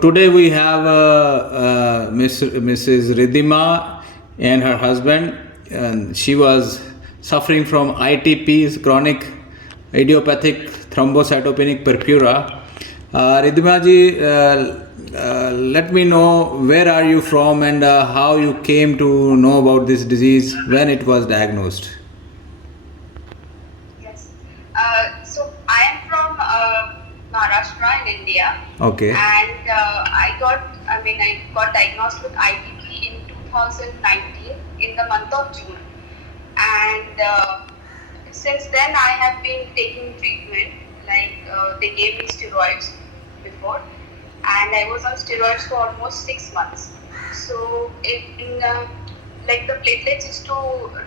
Today we have Mrs. Ridhima and her husband. And she was suffering from ITP, chronic idiopathic thrombocytopenic purpura. Ridhima ji, let me know where are you from and how you came to know about this disease when it was diagnosed. Yes. So I am from Maharashtra in India. Okay. And I got diagnosed with ITP in 2019 in the month of June. And since then I have been taking treatment. They gave me steroids before, and I was on steroids for almost 6 months. So the platelets used to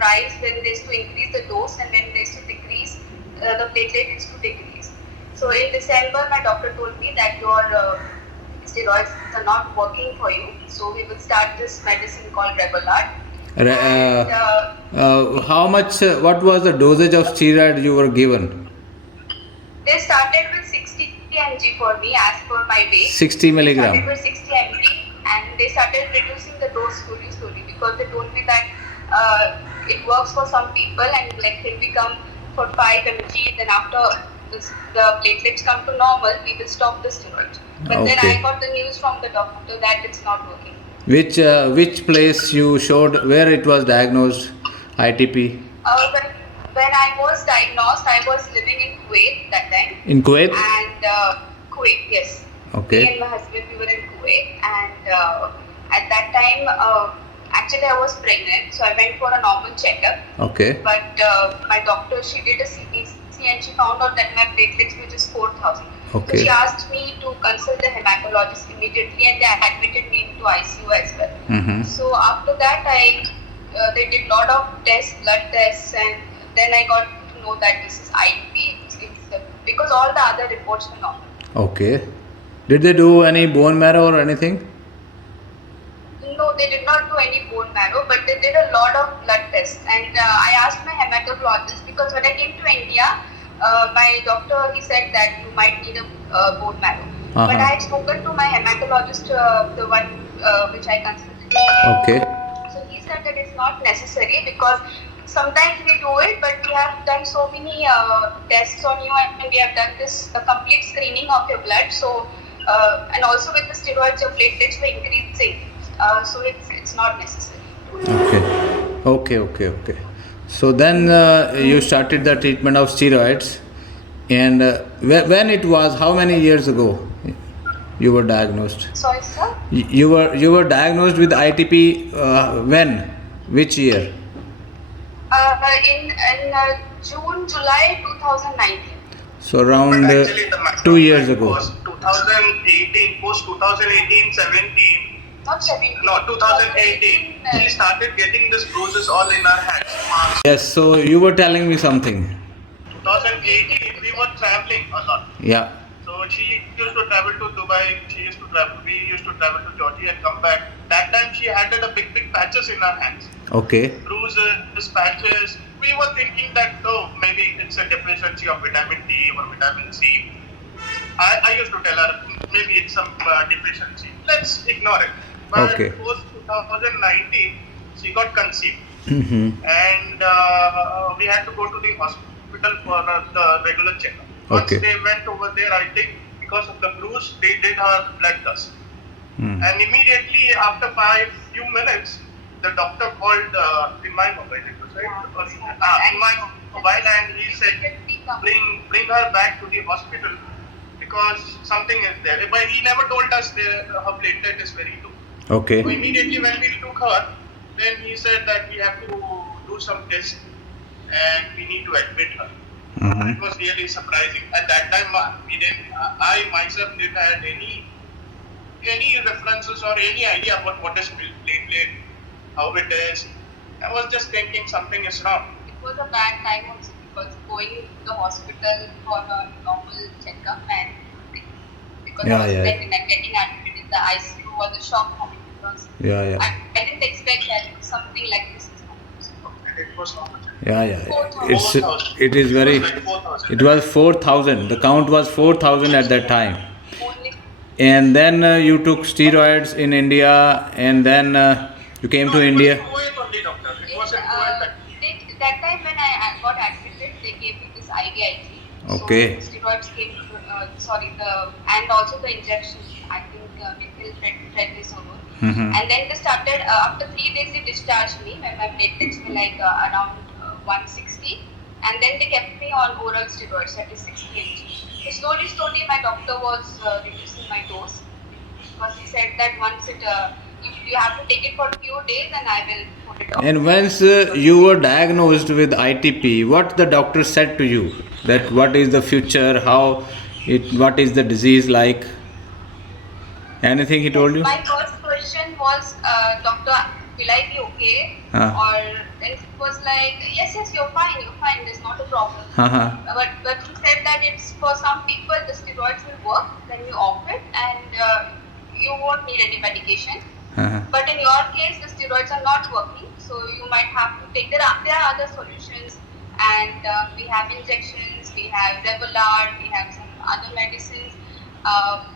rise when they used to increase the dose, and when they used to decrease, the platelet used to decrease. So in December, my doctor told me that your steroids are not working for you. So we will start this medicine called Rebolade. How much? What was the dosage of steroid you were given? They started with 60 mg for me as per my weight. 60 milligram. They started with 60 mg, and they started reducing the dose slowly because they told me that it works for some people, and like it become for 5 mg. Then after the platelets come to normal, we will stop the steroid. But then I got the news from the doctor that it's not working. Which place you showed where it was diagnosed ITP? When I was diagnosed, I was living in Kuwait that time. In Kuwait? And Kuwait, yes. Okay. Me and my husband, we were in Kuwait, and at that time, actually I was pregnant, so I went for a normal checkup. Okay. But my doctor, she did a CBC and she found out that my platelets were just 4,000. Okay. So she asked me to consult the hematologist immediately, and they admitted me into ICU as well. Mm-hmm. So after that, they did lot of tests, blood tests, and then I got to know that this is ITP. Because all the other reports were normal. Okay. Did they do any bone marrow or anything? No, they did not do any bone marrow, but they did a lot of blood tests. And I asked my hematologist, because when I came to India, my doctor, he said that you might need a bone marrow. Uh-huh. But I had spoken to my hematologist, the one which I consulted. Okay. So he said that it's not necessary, because sometimes we do it, but we have done so many tests on you, and we have done this complete screening of your blood. So and also with the steroids, your platelets were increasing. So it's not necessary. Okay. So then you started the treatment of steroids, and when it was, how many years ago you were diagnosed? Sorry, sir? You were diagnosed with ITP when? Which year? In June, July 2019. So around Actually, the maximum 2 years time ago. was 2018, post 2018, 17. Not 17. No, 2018. We started getting these bruises all in our hands. March Yes, so you were telling me something. 2018, we were traveling a lot. Yeah. So she used to travel to Dubai. We used to travel to Georgia and come back. That time she had a big patches in her hands. Okay. Bruises, patches. We were thinking that maybe it's a deficiency of vitamin D or vitamin C. I used to tell her maybe it's some deficiency. Let's ignore it. But Okay. post 2019, she got conceived, Mm-hmm. and we had to go to the hospital for the regular checkup. Once Okay. they went over there, I think because of the bruise, they did her blood test. Mm. And immediately after few minutes, the doctor called in my mobile, it was, right? In my mobile, and he said, bring her back to the hospital because something is there. But he never told us her platelet is very low. Okay. So immediately when we took her, then he said that we have to do some tests and we need to admit her. Mm-hmm. It was really surprising. At that time, I myself didn't have any references or any idea about what is platelet, how it is. I was just thinking something is wrong. It was a bad time also, because going to the hospital for a normal checkup, and because I was pregnant and getting admitted in the ICU was a shock for me, because Yeah. I didn't expect that something like this is happening. And it was how much? Yeah. 4,000. It is very. Like 4,000. It was 4,000. The count was 4,000 at that time. Only And then you took steroids in India, and then you came to India. It was in Kuwait only, doctor. It was in uh, Kuwait. that time when I got admitted, they gave me this IVIG. Okay. So steroids came, and also the injection. I think methyl prednisone. Mhm. And then they started. After 3 days, they discharged me when my platelets were like around 160, and then they kept me on oral steroids, that is 60 mg. So slowly, my doctor was reducing my dose because he said that once you have to take it for a few days, and I will put it off. And once you were diagnosed with ITP, what the doctor said to you? That what is the future? What is the disease like? Anything he told you? My first question was, doctor, will I be okay? Or then it was like, yes, you're fine, there's not a problem. Uh-huh. But he said that it's for some people the steroids will work when you off it, and you won't need any medication. Uh-huh. But in your case, the steroids are not working, so you might have to take. There are other solutions, and we have injections, we have Revelar, we have some other medicines.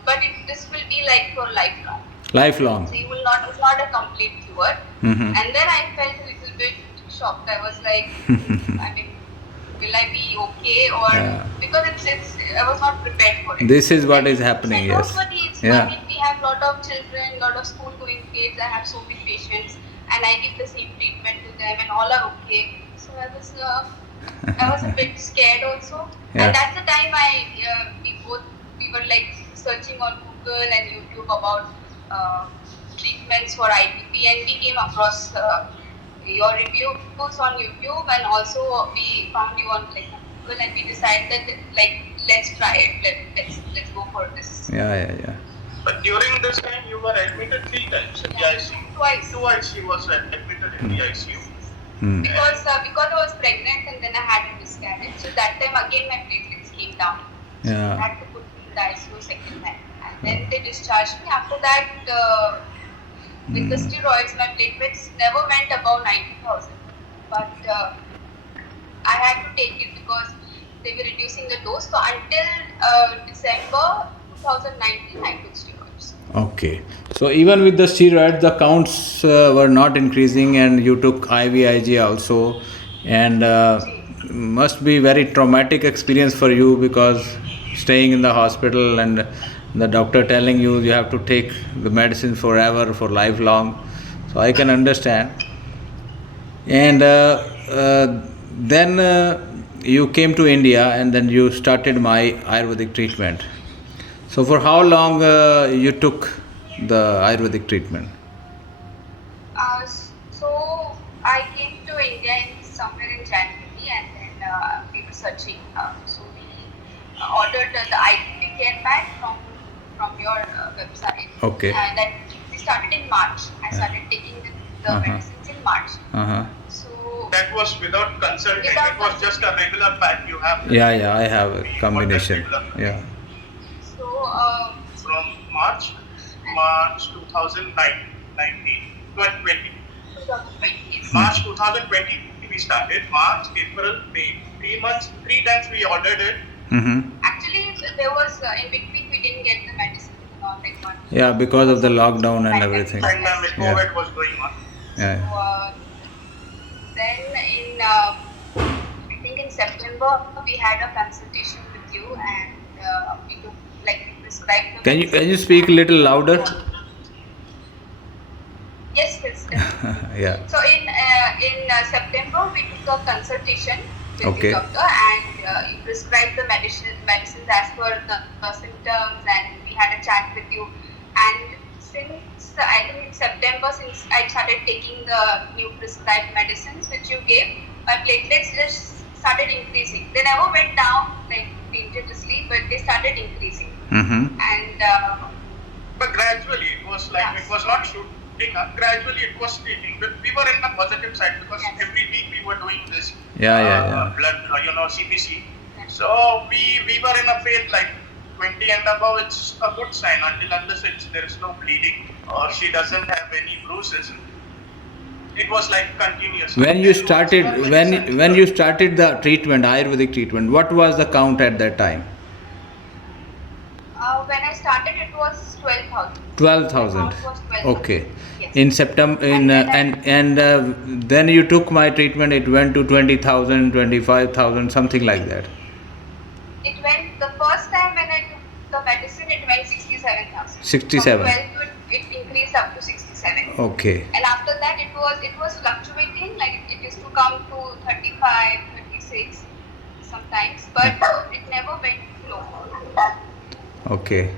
But this will be like for lifelong. Lifelong. So you will not. It's not a complete cure. Mhm. And then I felt a little bit shocked. I was like, I mean, will I be okay? Or Yeah. because it's I was not prepared for it. This is what is happening, So yes. don't worry, it's Yeah. fine. We have lot of children, lot of school-going kids. I have so many patients, and I give the same treatment to them, and all are okay. So I was a bit scared also. Yeah. And that's the time we were like searching on Google and YouTube about treatments for ITP, and we came across your reviews on YouTube, and also we found you on like Google, and we decided that like let's try it. Let's go for this. Yeah. But during this time, you were admitted 3 times in the ICU. Twice. She was admitted in the ICU. Hmm. Because I was pregnant and then I had a miscarriage. So that time again my platelets came down. So Yeah. I had to put me in the ICU second time. And then they discharged me. After that, with the steroids, my platelets never went above 90,000. But I had to take it because they were reducing the dose. So until December 2019, I took steroids. Okay. So even with the steroids, the counts were not increasing, and you took IVIG also, and must be very traumatic experience for you, because staying in the hospital and the doctor telling you have to take the medicine forever, for lifelong. So I can understand. And then you came to India, and then you started my Ayurvedic treatment. So for how long you took the Ayurvedic treatment? So I came to India somewhere in January, and then we were searching. So we ordered the ITP care pack from your website. Okay. And that we started in March. I started taking the medicines in March. Uh-huh. So That was without consulting. Without It was just a regular pack you have. Yeah, I have a We combination. ordered regular. Yeah. so From March 2019, 2020. 2020. March 2020 we started. March, April, May. 3 months, 3 times we ordered it. Mm-hmm. Actually, there was in between we didn't get the medicine. Like one. Yeah, because of the lockdown and everything. Pandemic, Yeah. COVID was going on. Yeah. Then in I think in September we had a consultation with you, and we took like prescribed. Can you speak a little louder? Yes. Yeah. So in September we took a consultation with Okay. the doctor, and you prescribed the medicines as per the symptoms, and we had a chat with you. And since I think in September, since I started taking the new prescribed medicines which you gave, my platelets just started increasing. They never went down like dangerously, but they started increasing. Mm-hmm. And But gradually it was like, Yes. it was not shooting up. Gradually it was taking. But we were in the positive side because Yes. every week we were doing this Yeah. blood, CPC. So we were in a phase like 20 and above. It's a good sign unless there is no bleeding or she doesn't have any bruises. It was like continuous. When you started the treatment, Ayurvedic treatment, what was the count at that time? when I started, it was 12,000. 12,000. Amount was 12,000. Okay. Yes. In September, then you took my treatment. It went to 20,000, 25,000, something like that. It went the first time when I took the medicine, it went 67,000. 67. From 12 to it increased up to 67. Okay. And after that, it was fluctuating. Like it used to come to 35, 36 sometimes, but it never went low. Okay.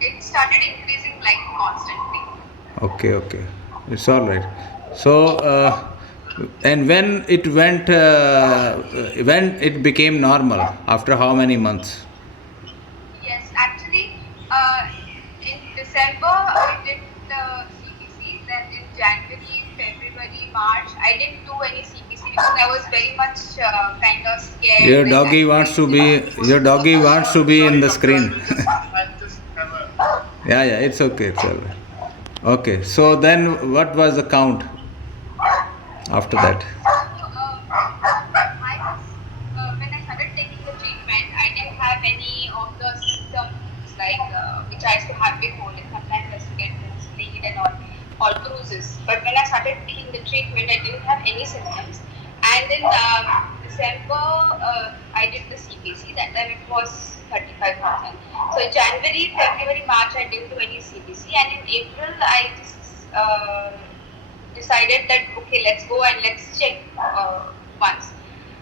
It started increasing like constantly. Okay. It's all right. So, and when it went, when it became normal, after how many months? Yes, actually, in December I did the CPC. Then in January, February, March, I didn't do any CPC because I was very much kind of scared. Your like, doggy wants to be. Your doggy wants to be in the screen. I'll just have a. Yeah, it's okay. It's all right. Okay. So then, what was the count after that? When I started taking the treatment, I didn't have any of the symptoms like which I used to have before. Like sometimes I used to get bleed and all bruises. But when I started taking the treatment, I didn't have any symptoms. And in December, I did the CPC. That time it was 35,000. So in January, February, March, I didn't do any CPC. And in April, I just decided that okay, let's go and let's check once.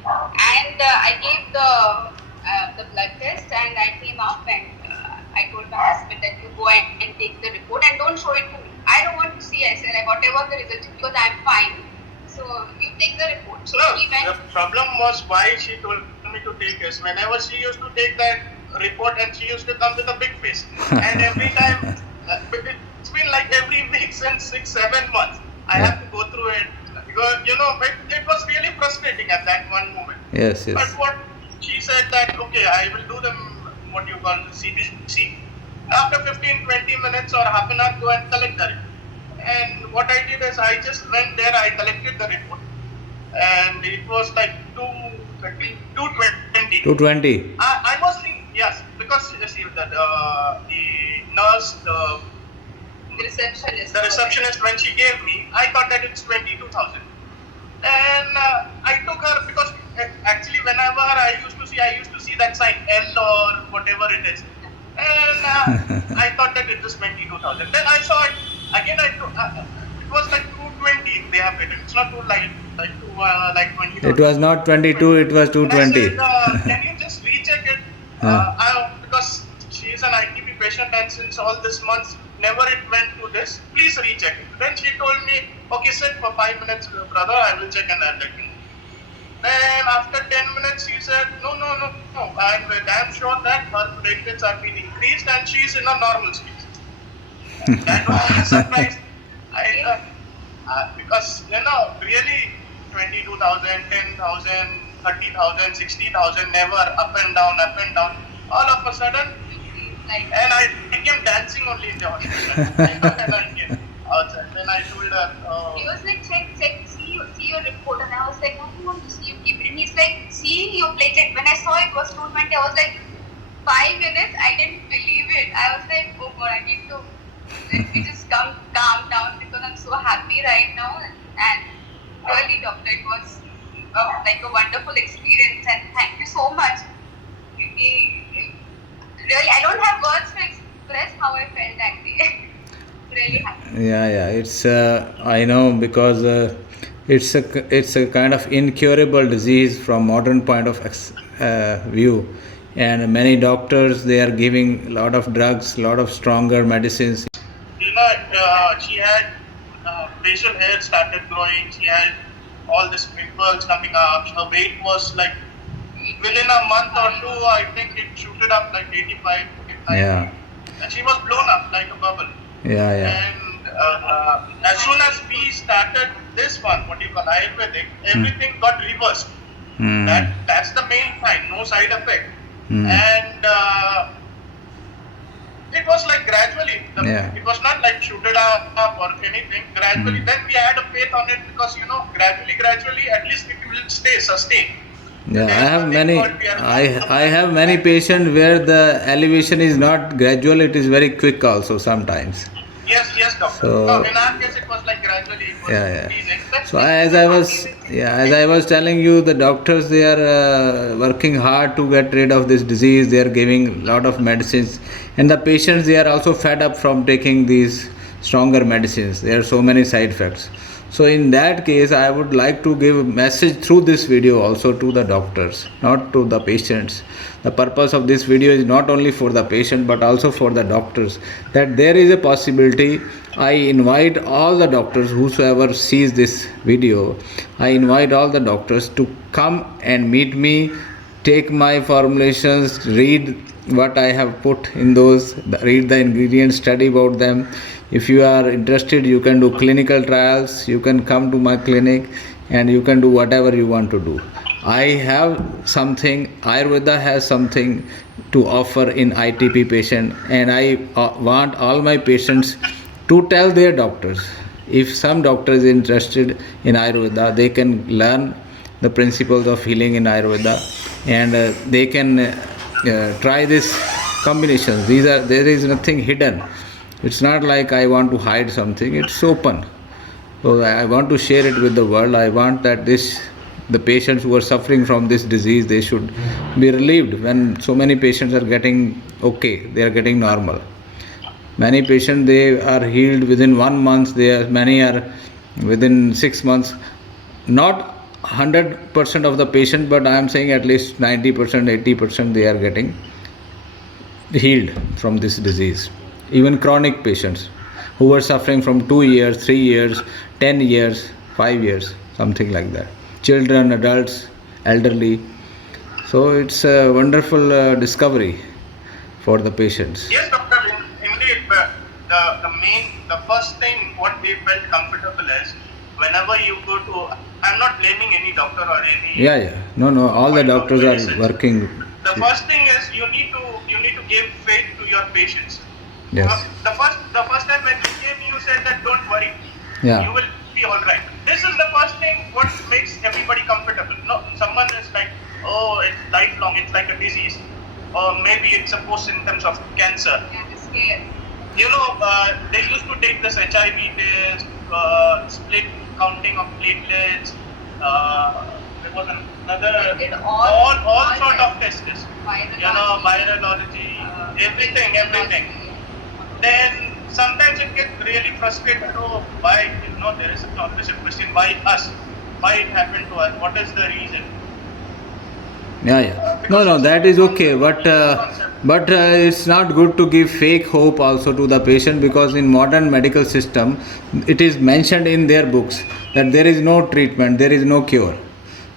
And I gave the blood test, and I came up and I told my husband that you go and take the report and don't show it to me. I don't want to see. I said whatever the result is because I'm fine. So you take the report. So No, he went. the problem was why she told me to take this. Whenever she used to take that report, and she used to come with a big face, and every time it's been like every week since 6-7 months. I have to go through it because it was really frustrating at that one moment. Yes. But what she said that okay, I will do them what you call CBC. After 15-20 minutes or half an hour, go and collect the report. And what I did is I just went there, I collected the report, and it was like 220. 220. I was thinking, yes, because you see that the nurse, the receptionist, when she gave me, I thought that it's 22,000. And I took her because actually whenever I used to see that sign L or whatever it is, and I thought that it was 22,000. Then I saw it again. It was like 220 they have written. It's not too like 20,000. It was not 22. It was 220. I said, can you just recheck it? Because she is an ITP patient, and since all this months never it went to this, please recheck it. Then she told me, okay, sit for 5 minutes, brother, I will check and I'll let you know. Then after 10 minutes, she said, no, I'm damn sure that her platelets have been increased and she is in a normal state. That was a surprise. Because, really 22,000, 10,000, 30,000, 60,000, never up and down. All of a sudden, and I became dancing only in the hospital. Outside. Then I told her. He was like, check, see your report. And I was like, no, I want to see you keep it. And he's like, see your platelet. When I saw it was 220, I was like, 5 minutes, I didn't believe it. I was like, oh God, I need to let me just calm down because I'm so happy right now. And really, doctor, it was like a wonderful experience. And thank you so much. Really, I don't have words to express how I felt that day. Really happy. Yeah. It's I know because it's a kind of incurable disease from modern point of view, and many doctors they are giving a lot of drugs, a lot of stronger medicines. She had facial hair started growing. She had all these pimples coming up. Her weight was like within a month or two, I think it shooted up like 85, 89. Yeah. And she was blown up like a bubble. Yeah. And as soon as we started this one, what you call Ayurvedic, everything got reversed. That's the main sign, no side effect. And it was like gradually. It was not like shooted up or anything. Gradually, then we had a faith on it because gradually, at least it will sustain. Yeah, I There's have nothing many. called we are I have many patients where the elevation is not gradual; it is very quick also sometimes. Yes, yes, doctor. No, So in our case it was like gradually it was yeah, yeah. increasing. That's So the as I was, yeah, as I was telling you, the doctors they are working hard to get rid of this disease. They are giving lot of medicines, and the patients they are also fed up from taking these stronger medicines. There are so many side effects. So in that case, I would like to give a message through this video also to the doctors, not to the patients. The purpose of this video is not only for the patient but also for the doctors, that there is a possibility. I invite all the doctors whosoever sees this video, I invite all the doctors to come and meet me, take my formulations, read what I have put in those, read the ingredients, study about them. If you are interested, you can do clinical trials, you can come to my clinic, and you can do whatever you want to do. I have something, Ayurveda has something to offer in ITP patient, and I want all my patients to tell their doctors. If some doctor is interested in Ayurveda, they can learn the principles of healing in Ayurveda, and they can try this combinations. There is nothing hidden. It's not like I want to hide something. It's open. So I want to share it with the world. I want that the patients who are suffering from this disease, they should be relieved. When so many patients are getting okay, they are getting normal. Many patients they are healed within 1 month. Many are within 6 months. Not 100% of the patient, but I am saying at least 90%, 80% they are getting healed from this disease. Even chronic patients who were suffering from 2 years, 3 years, 10 years, 5 years, something like that. Children, adults, elderly. So it's a wonderful discovery for the patients. Yes, doctor. Indeed, but the first thing what we felt comfortable is whenever you go to. I'm not blaming any doctor or any. Yeah, yeah. No. All the doctors are working. The first thing is you need to give faith to your patients. Yes. The first time when you came, you said that don't worry. Yeah. You will be all right. This is the first thing what makes everybody comfortable. No, someone is like, oh, it's lifelong. It's like a disease, or maybe it's a post symptoms of cancer. Yeah, the scare. You know, they used to take this HIV test, split counting of platelets. There was another They did all sort of tests. Virology. You know, virology, everything. Then sometimes it gets really frustrated. Oh, why? You know, there is always a question: why us? Why it happened to us? What is the reason? Yeah. No, that is okay, but it's not good to give fake hope also to the patient, because in modern medical system, it is mentioned in their books that there is no treatment, there is no cure.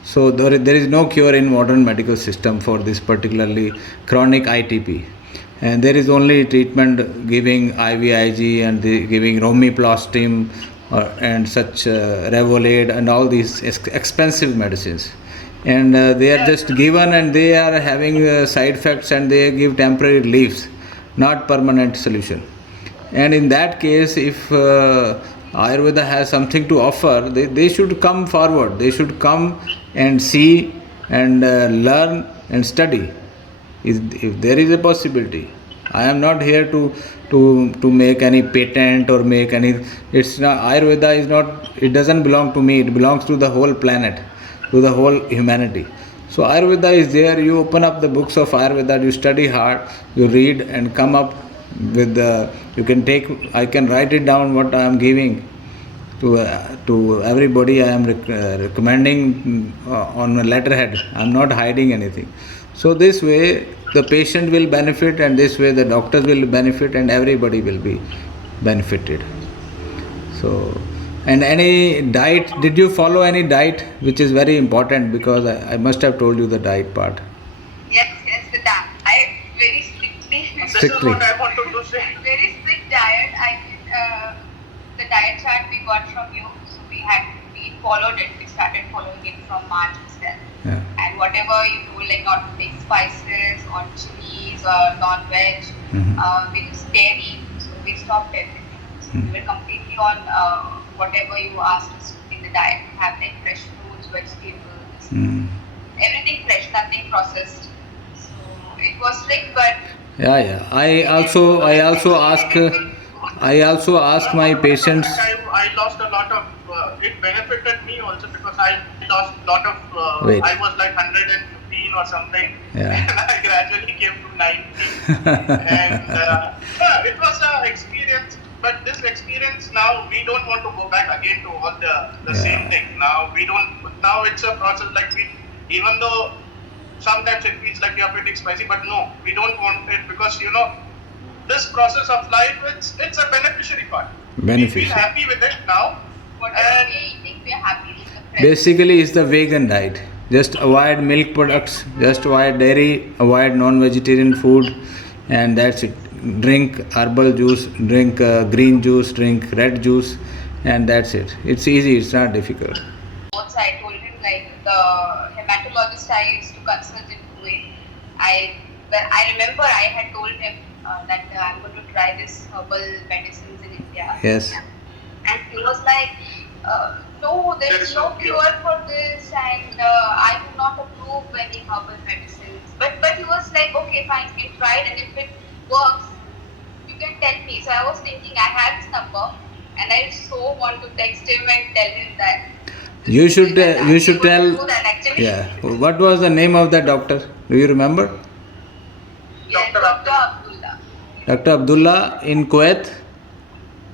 So there is no cure in modern medical system for this particularly chronic ITP, and there is only treatment giving IVIG and giving Romiplastim and such Revolade and all these expensive medicines. And they are just given, and they are having side effects, and they give temporary reliefs, not permanent solution. And in that case, if Ayurveda has something to offer, they should come forward. They should come and see and learn and study. If there is a possibility, I am not here to make any patent or make any. It's not, Ayurveda is not. It doesn't belong to me. It belongs to the whole planet, to the whole humanity. So Ayurveda is there. You open up the books of Ayurveda, you study hard, you read and come up with the. You can take. I can write it down what I am giving to everybody. I am recommending on a letterhead. I am not hiding anything. So this way the patient will benefit, and this way the doctors will benefit, and everybody will be benefited. So. And any diet, did you follow any diet, which is very important, because I must have told you the diet part. Yes, the diet very strictly. This is what I wanted to say. Very strict diet. I did the diet chart we got from you, so we followed it. We started following it from March itself. Yeah. And whatever you do, like not to take spices or chilies or non-veg, we use dairy, so we stopped everything. So we were completely on whatever you asked us in the diet. We have like fresh fruits, vegetables, everything fresh, nothing processed. So it was strict, but Yeah. I also ask my patients. I lost a lot of. It benefited me also because I lost a lot of. Weight. I was like 115 or something, Yeah. and I gradually came to 90. And it was an experience. But this experience now we don't want to go back again to all the same thing. Now we don't. Now it's a process like we, even though sometimes it feels like we are pretty spicy, but no, we don't want it because this process of life, it's a beneficiary part. We feel happy with it now. whatever we eating, we are happy with the fresh. Basically, it's the vegan diet. Just avoid milk products, just avoid dairy, avoid non-vegetarian food, and that's it. Drink herbal juice, drink green juice, drink red juice, and that's it. It's easy, it's not difficult. Also, I told him like the hematologist I used to consult in Kuwait. I remember I had told him that I'm going to try this herbal medicines in India. Yes. And he was like, no, there is no cure for this, and I do not approve any herbal medicines. But he was like, okay, fine, we tried, and if it works, you can tell me. So I was thinking I had his number, and I so want to text him and tell him that. You should tell. Do that actually. Yeah. What was the name of the doctor? Do you remember? Yes, Dr. Abdullah. Dr. Abdullah in Kuwait.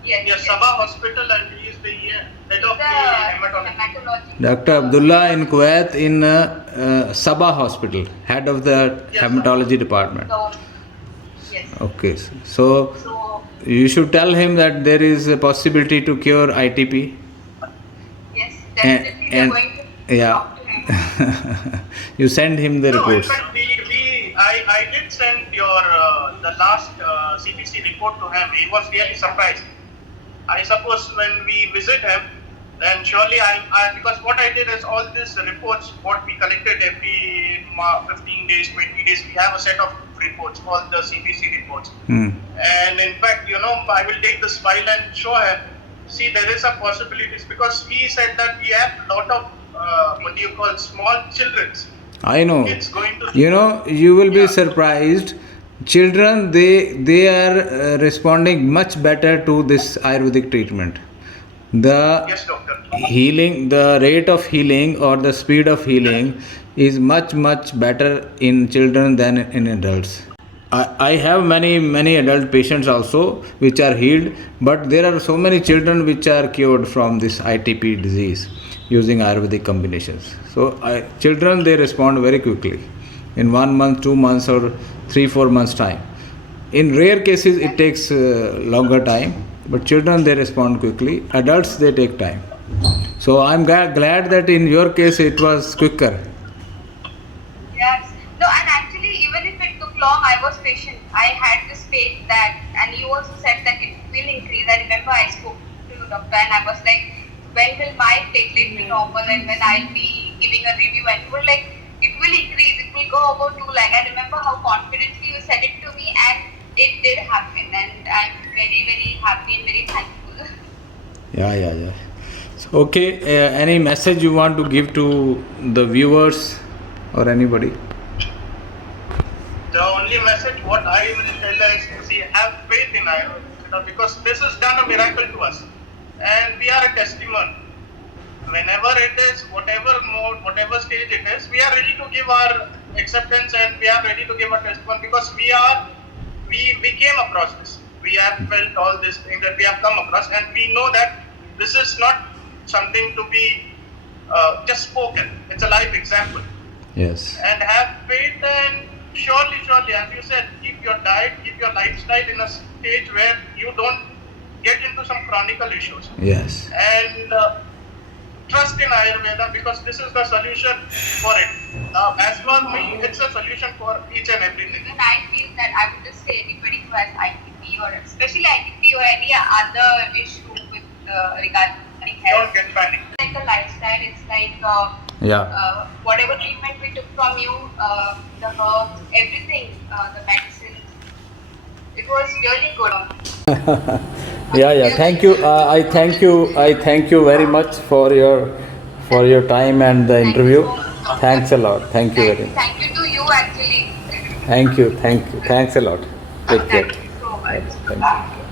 Yes, Sabah Hospital, and he is the head of the hematology. hematology. Dr. Abdullah in Kuwait in Sabah Hospital, head of the Yes, hematology department. So, yes. Okay. So So, you should tell him that there is a possibility to cure ITP. yes, definitely we are and- going to yeah. talk to him. You send him the No, in reports. fact, I did send your the last CPC report to him. He was really surprised. I suppose when we visit him, then surely because what I did is all these reports, what we collected every 15 days, 20 days, we have a set of reports, all the CPC reports. And in fact, I will take this file and show him. See, there is a possibility because he said that we have a lot of small children. I know. It's going to. You will be surprised. Children, they are responding much better to this Ayurvedic treatment. The Yes, doctor. healing, the rate of healing or the speed of healing is much better in children than in adults. I have many adult patients also which are healed, but there are so many children which are cured from this ITP disease using Ayurvedic combinations. So children, they respond very quickly in 1 month, 2 months, or 3-4 months time. In rare cases it takes longer time, but children, they respond quickly. Adults, they take time. So I'm glad that in your case it was quicker. Yes. No, and actually, even if it took long, I was patient. I had this faith that, and you also said that it will increase. I remember I spoke to the doctor and I was like, when will my platelet be normal and when I'll be giving a review? And you were like, it will increase, it will go above 2 lakh. I remember how confidently you said it to me, and it did happen. And I'm very happy and very thankful. Yeah. So, okay, any message you want to give to the viewers or anybody? The only message what I will tell is, see, have faith in Ayurveda, because this has done a miracle to us, and we are a testimony. Whenever it is, whatever mode, whatever stage it is, we are ready to give our acceptance and we are ready to give our testimony because we came across this. We have felt all these things that we have come across, and we know that this is not something to be just spoken. It's a live example. Yes. And have faith, and surely, as you said, keep your diet, keep your lifestyle in a stage where you don't get into some chronic issues. Yes. And trust in Ayurveda because this is the solution for it. As for me, it's a solution for each and everything. Even I feel that I would just say anybody who has ITP or especially ITP or any other issue with regarding health. Don't get panic. Like a lifestyle, it's like whatever treatment we took from you, the herbs, everything, the medicines, it was really good. Yeah. Thank you. I thank you very much for your time and the interview. Thank you so much. Thanks a lot. Thank you very much. Thank you to you actually. Thank you. Thanks a lot. Take care. Thank you so much. Thank you.